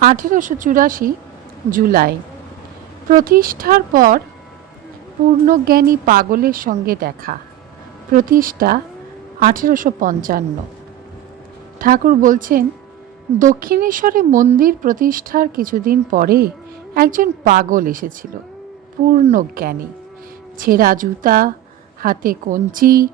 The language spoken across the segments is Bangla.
আঠেরোশো চুরাশি জুলাই। প্রতিষ্ঠার পর পূর্ণজ্ঞানী পাগলের সঙ্গে দেখা। প্রতিষ্ঠা আঠেরোশো পঞ্চান্ন। ঠাকুর বলছেন, দক্ষিণেশ্বরে মন্দির প্রতিষ্ঠার কিছুদিন পরে একজন পাগল এসেছিল, পূর্ণজ্ঞানী। ছেঁড়া জুতা, হাতে কঞ্চি,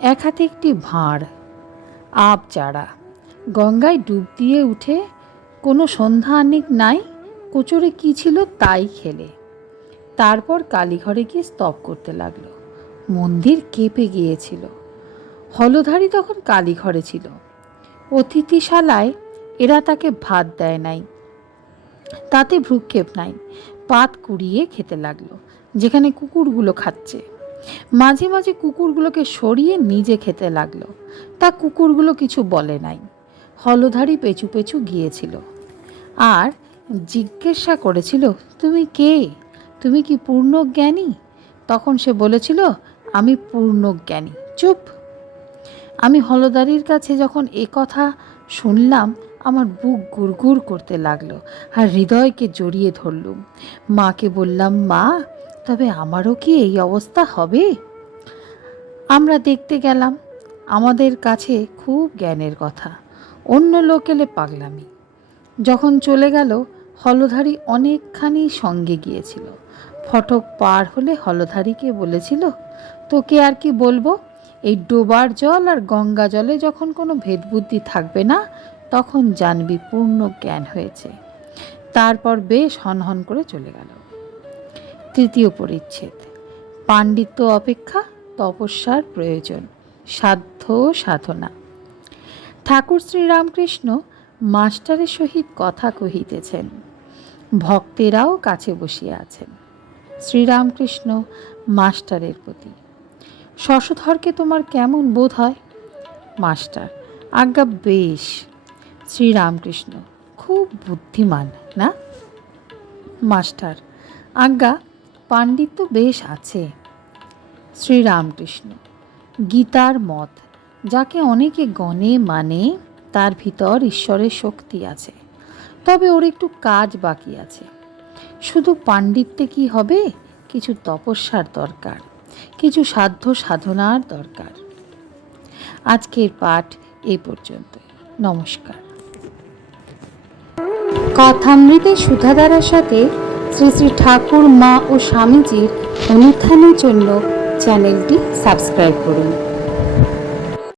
এক হাতে একটি ভাঁড় আপ চাড়া গঙ্গায় ডুব দিয়ে উঠে কোনো সন্ধ্যা আনিক নাই, কোচরে কী ছিল তাই খেলে। তারপর কালীঘরে গিয়ে স্তব করতে লাগল। মন্দির কেঁপে গিয়েছিল। হলধারী তখন কালীঘরে ছিল। অতিথিশালায় এরা তাকে ভাত দেয় নাই। তাতে ভ্রুক্ষেপ নাই। পাত কুড়িয়ে খেতে লাগল, যেখানে কুকুরগুলো খাচ্ছে। মাঝে মাঝে কুকুরগুলোকে সরিয়ে নিজে খেতে লাগল। তা কুকুরগুলো কিছু বলে নাই। হলধারী পেছু পেছু গিয়েছিল। আর জিজ্ঞাসা করেছিল, তুমি কে? তুমি কি পূর্ণজ্ঞানী? তখন সে বলেছিল, আমি পূর্ণজ্ঞানী। চুপ। আমি হলদারির কাছে যখন এ কথা শুনলাম, আমার বুক গুড়গুড় করতে লাগল আর হৃদয়কে জড়িয়ে ধরলুম। মাকে বললাম, মা, তবে আমারও কি এই অবস্থা হবে? আমরা দেখতে গেলাম, আমাদের কাছে খুব জ্ঞানের কথা। অন্য লোক এলে পাগলামি। যখন চলে গেল, হলধারী অনেকখানি সঙ্গে গিয়েছিল। ফটক পার হলে হলধারীকে বলেছিল, তোকে আর কি বলব? এই ডোবার জল আর গঙ্গা জলে যখন কোনো ভেদবুদ্ধি থাকবে না, তখন জানবি পূর্ণ জ্ঞান হয়েছে। তারপর বেশ হনহন করে চলে গেল। তৃতীয় পরিচ্ছেদ, পাণ্ডিত্য অপেক্ষা, তপস্যার প্রয়োজন, সাধ্য সাধনা। ঠাকুর শ্রীরামকৃষ্ণ মাস্টারের সহিত কথা কহিতেছেন। ভক্তেরাও কাছে বসিয়া আছেন। শ্রীরামকৃষ্ণ মাস্টারের প্রতি, শশধরকে তোমার কেমন বোধ হয়? মাস্টার, আজ্ঞা বেশ। শ্রীরামকৃষ্ণ, খুব বুদ্ধিমান, না? মাস্টার, আজ্ঞা, পাণ্ডিত্য বেশ আছে। শ্রীরামকৃষ্ণ, গীতার মত, যাকে অনেকে গণে মানে তার ভিতর ঈশ্বরের শক্তি আছে। তবে ওর একটু কাজ বাকি আছে। শুধু পাণ্ডিত্যে কি হবে? কিছু তপস্যার দরকার। কিছু সাধ্য সাধনার দরকার। আজকের পাঠ এই পর্যন্ত। নমস্কার। কথামৃতের সুধাধারার সাথে শ্রী শ্রী ঠাকুর, মা ও স্বামীজির অনুত্থানের জন্য চ্যানেলটি সাবস্ক্রাইব করুন।